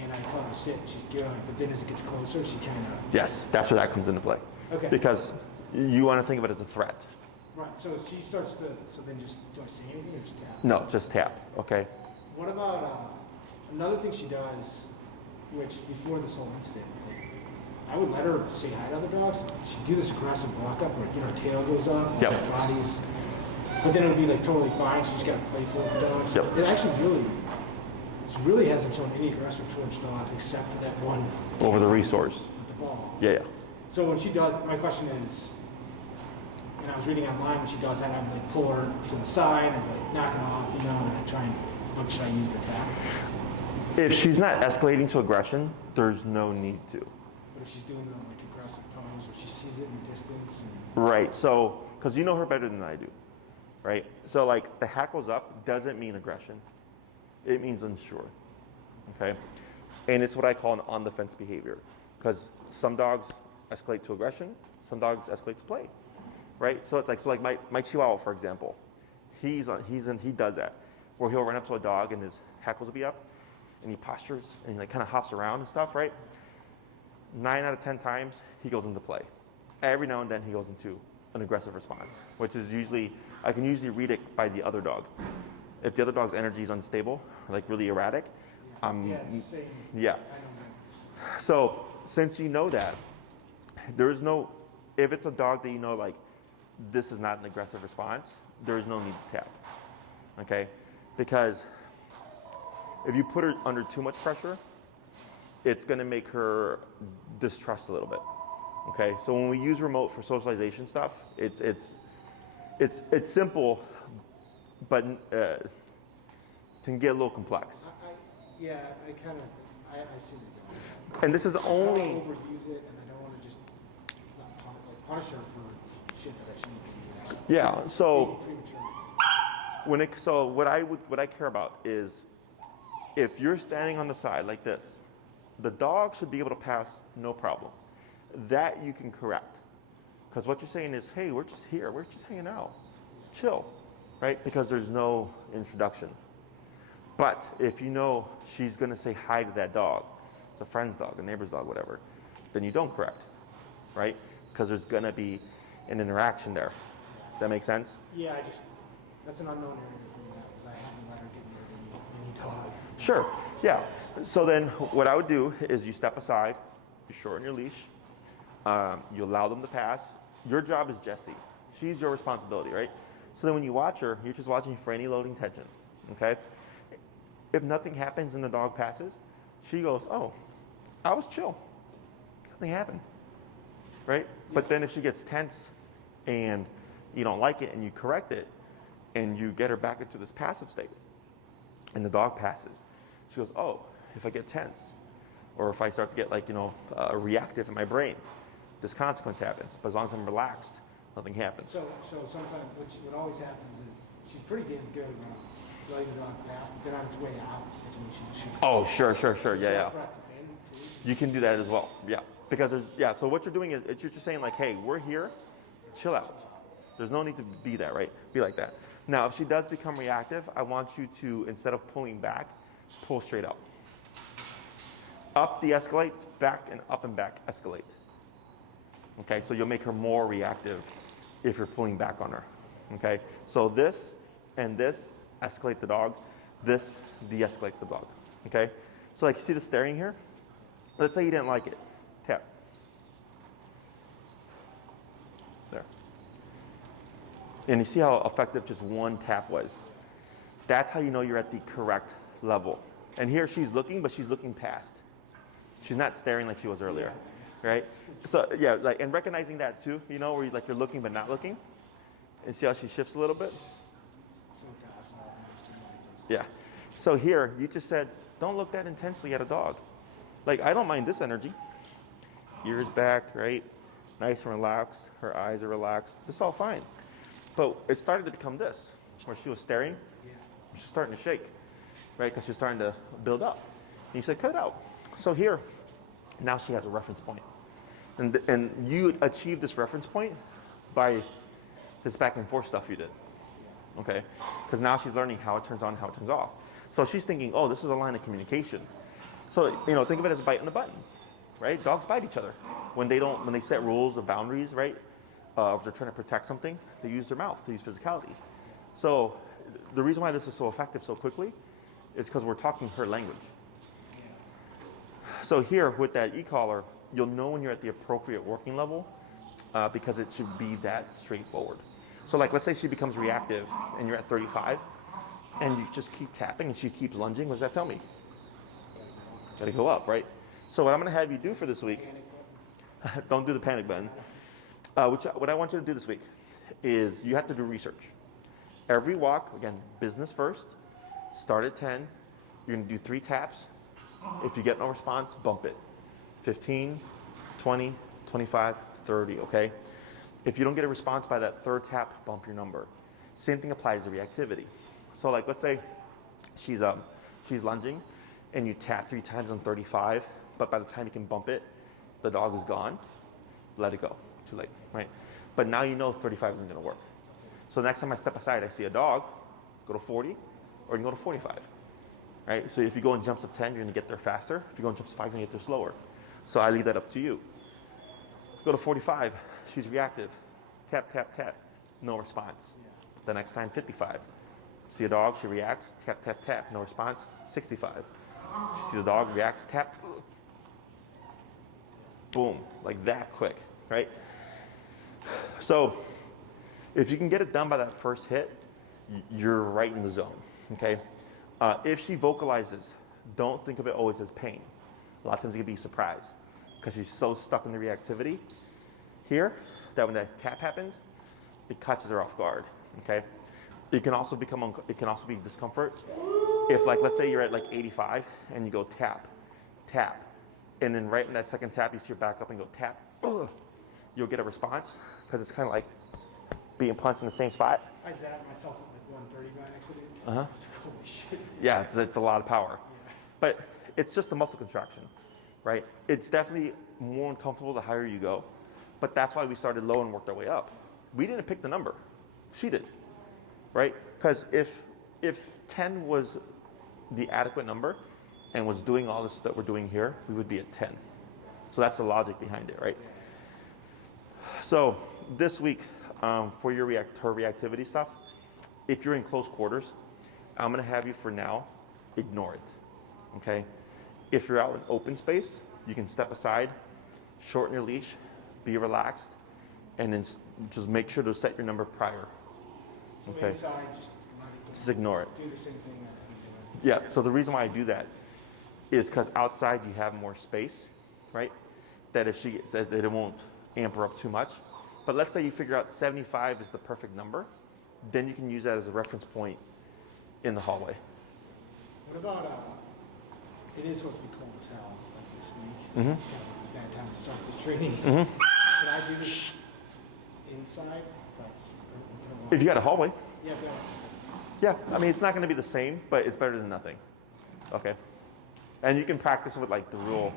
and I tell her to sit, and she's good. But then as it gets closer, she kind of... Yes, that's where that comes into play. Okay. Because you want to think of it as a threat. Right, so she starts to, so then just, do I say anything or just tap? No, just tap, okay? What about, another thing she does, which before this whole incident, like, I would let her say hi to other dogs. She'd do this aggressive walk up where, her tail goes up, Yep. her body's, but then it would be like totally fine. She just got playful with the dogs. Yep. It actually she really hasn't shown any aggression towards dogs except for that one. Over the resource. With the ball. Yeah. So when she does, my question is, and and I was reading online when she does that, I would like pull her to the side and like knock it off, you know, and I try and look, should I use the tap? If she's not escalating to aggression, there's no need to. But if she's doing the like aggressive pose or she sees it in the distance and Right, so, because you know her better than I do, right? So like the hackles up doesn't mean aggression. It means unsure, okay? And it's what I call an on-the-fence behavior, because some dogs escalate to aggression, some dogs escalate to play, right? So it's like my Chihuahua, for example, he does that, where he'll run up to a dog and his hackles will be up, and he postures and he like kind of hops around and stuff, right? 9 out of 10 times he goes into play. Every now and then he goes into an aggressive response, which is usually, I can usually read it by the other dog. If the other dog's energy is unstable, like really erratic, yeah, it's the same. Yeah. I know that. So since you know that, there's no, if it's a dog that you know like this is not an aggressive response, there's no need to tap, okay? Because if you put her under too much pressure, it's gonna make her distrust a little bit, okay? So when we use remote for socialization stuff, it's simple, but can get a little complex. Yeah, I kind of, I see what you're going. And this is I don't only, want to overuse it, and I don't want to just like, punish her for shit that she needs to do. yeah, so Premature. what I care about is if you're standing on the side like this, the dog should be able to pass no problem. That you can correct. Because what you're saying is, hey, we're just here, we're just hanging out, chill, right? Because there's no introduction. But if you know she's gonna say hi to that dog, it's a friend's dog, a neighbor's dog, whatever, then you don't correct, right? Because there's gonna be an interaction there. Does that make sense? Yeah, that's an unknown area for me because I haven't let her get near any dog. Sure, yeah. So then what I would do is you step aside, you shorten your leash, you allow them to pass. Your job is Jessie. She's your responsibility, right? So then when you watch her, you're just watching for any loading tension, okay? If nothing happens and the dog passes, she goes, oh, I was chill. Nothing happened, right? But then if she gets tense and you don't like it and you correct it and you get her back into this passive state and the dog passes, she goes, oh, if I get tense or if I start to get like, reactive in my brain, this consequence happens. But as long as I'm relaxed, nothing happens. So sometimes what always happens is she's pretty damn good about letting the dog pass, but then on its way out is when she Oh, sure, yeah. correct it then, too. You can do that as well, yeah. Because so what you're doing is you're just saying like, hey, we're here, chill out. There's no need to be that, right? Be like that. Now, if she does become reactive, I want you to, instead of pulling back, pull straight up. Up de-escalates, back and back escalate. Okay, so you'll make her more reactive if you're pulling back on her. Okay, so this and this escalate the dog. This de-escalates the dog. Okay, so like you see the staring here? Let's say you didn't like it. Tap. There. And you see how effective just one tap was? That's how you know you're at the correct level. And here she's looking, but she's looking past. She's not staring like she was earlier, right? So yeah, like, and recognizing that too, where you're looking but not looking. And see how she shifts a little bit? So docile. Yeah. So here, you just said, don't look that intensely at a dog. Like, I don't mind this energy. Ears back, right? Nice and relaxed. Her eyes are relaxed. It's all fine. But it started to become this, where she was staring. Yeah. She's starting to shake, right? Because she's starting to build up. And you said, cut it out. So here, now she has a reference point. And you achieved this reference point by this back and forth stuff you did, okay? Because now she's learning how it turns on, how it turns off. So she's thinking, oh, this is a line of communication. So, think of it as a bite on the button, right? Dogs bite each other. When they set rules or boundaries, right? If they're trying to protect something, they use their mouth, they use physicality. So the reason why this is so effective so quickly is because we're talking her language. So here with that e-collar, you'll know when you're at the appropriate working level because it should be that straightforward. So like, let's say she becomes reactive and you're at 35 and you just keep tapping and she keeps lunging. What does that tell me? Gotta go up, right? So what I'm gonna have you do for this week, don't do the panic button. What I want you to do this week is you have to do research. Every walk, again, business first, start at 10. You're gonna do 3 taps. If you get no response, bump it. 15, 20, 25, 30, okay? If you don't get a response by that 3rd tap, bump your number. Same thing applies to reactivity. So like, let's say she's lunging and you tap 3 times on 35, but by the time you can bump it, the dog is gone, let it go, too late, right? But now you know 35 isn't gonna work. So next time I step aside, I see a dog, go to 40, or you can go to 45, right? So if you go in jumps of 10, you're gonna get there faster. If you go in jumps of 5, you're gonna get there slower. So I leave that up to you. Go to 45, she's reactive. Tap, tap, tap, no response. The next time, 55. See a dog, she reacts, tap, tap, tap, no response, 65. She sees a dog, reacts, tap, boom, like that quick, right? So if you can get it done by that first hit, you're right in the zone, okay? If she vocalizes, don't think of it always as pain. A lot of times it can be surprise because she's so stuck in the reactivity here that when that tap happens, it catches her off guard, okay? It can also become, it can also be discomfort. If like, let's say you're at like 85 and you go tap, tap, and then right in that second tap, you see her back up and go tap, you'll get a response because it's kind of like being punched in the same spot. I zapped myself at like 130 by accident. Uh-huh. It's like, holy shit. Yeah, it's a lot of power. Yeah. But it's just a muscle contraction, right? It's definitely more uncomfortable the higher you go. But that's why we started low and worked our way up. We didn't pick the number. She did, right? Because if 10 was the adequate number and was doing all this that we're doing here, we would be at 10. So that's the logic behind it, right? So this week, for your her reactivity stuff, if you're in close quarters, I'm gonna have you for now ignore it, okay? If you're out in open space, you can step aside, shorten your leash, be relaxed, and then just make sure to set your number prior. So Okay. inside, just let it go. Just ignore it. Do the same thing that I'm Yeah, so the reason why I do that is because outside you have more space, right? That if she gets that it won't amp her up too much. But let's say you figure out 75 is the perfect number, then you can use that as a reference point in the hallway. What about, it is supposed to be cold as hell, like this week. Mhm. It's kind of a bad time to start this training. Mhm. Should I do this inside? If you got a hallway, Yeah, but yeah, I mean, it's not going to be the same, but it's better than nothing. Okay. And you can practice with like the real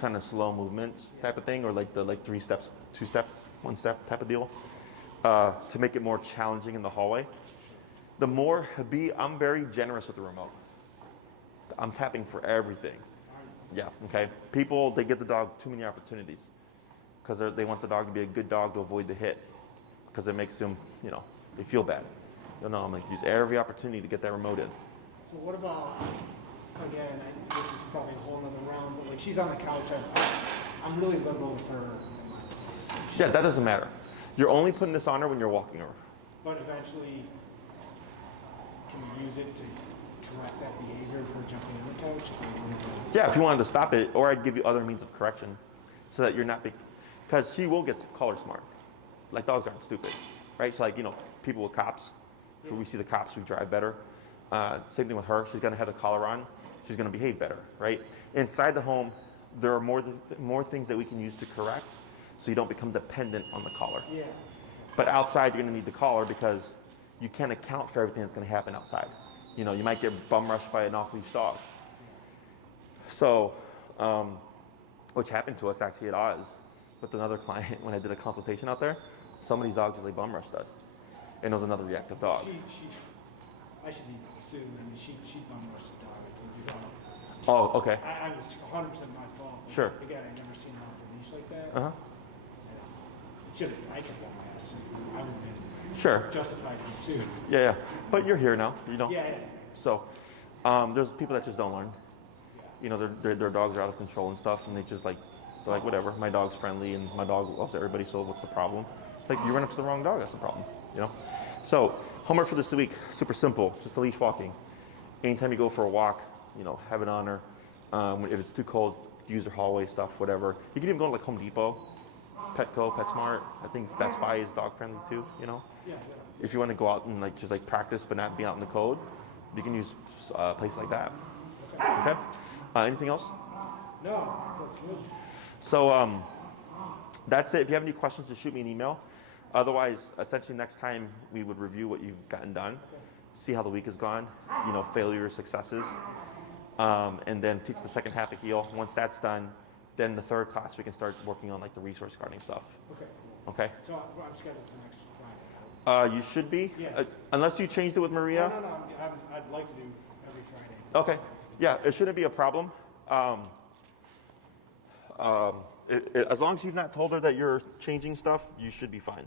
kind of slow movements type of thing, or like the 3 steps, 2 steps, 1 step type of deal, to make it more challenging in the hallway. I'm very generous with the remote. I'm tapping for everything. Yeah, okay. People, they give the dog too many opportunities because they want the dog to be a good dog to avoid the hit because it makes them, they feel bad. I'm going to use every opportunity to get that remote in. So what about, again, this is probably a whole nother round, but like she's on the couch, I'm really liberal with her in my place. Like Yeah, that doesn't matter. You're only putting this on her when you're walking her. But eventually, can we use it to correct that behavior of her jumping on the couch? If we wanted to- Yeah, if you wanted to stop it, or I'd give you other means of correction so that you're not because she will get collar smart. Like dogs aren't stupid, right? So like, people with cops, when we see the cops, we drive better. Same thing with her. She's going to have the collar on. She's going to behave better, right? Inside the home, there are more things that we can use to correct so you don't become dependent on the collar. Yeah. But outside, you're going to need the collar because you can't account for everything that's going to happen outside. You might get bum rushed by an off-leash dog. So, which happened to us actually at Oz with another client when I did a consultation out there. Some of these dogs just like bum rushed us. And it was another reactive dog. I should be sued. I mean, she bum rushed the dog. I told you about. Oh, okay. I was 100% my fault. But Sure. Again, I've never seen her off the leash like that. Uh-huh. I kept on my ass. I would have been Sure. justified to get sued. Yeah. But you're here now, Yeah, exactly. So, there's people that just don't learn. Their dogs are out of control and stuff, and they're like, whatever, my dog's friendly and my dog loves everybody, so what's the problem? Like, you run up to the wrong dog, that's the problem, So, homework for this week, super simple, just a leash walking. Anytime you go for a walk, have it on her. If it's too cold, use her hallway stuff, whatever. You can even go to like Home Depot, Petco, PetSmart. I think Best Buy is dog friendly too. You know, Yeah, whatever. if you want to go out and like just like practice but not be out in the cold, you can use a place like that. Okay. Anything else? No, that's good. So that's it. If you have any questions, just shoot me an email. Otherwise, essentially next time we would review what you've gotten done, see how the week has gone, you know, failures, successes, and then teach the second half of HEAL. Once that's done, then the third class we can start working on like the resource guarding stuff. Okay, cool. Okay. So I'm scheduled for next Friday. You should be, Yes. unless you changed it with Maria. No, I'd like to do every Friday. Okay. Yeah, it shouldn't be a problem. As long as you've not told her that you're changing stuff, you should be fine.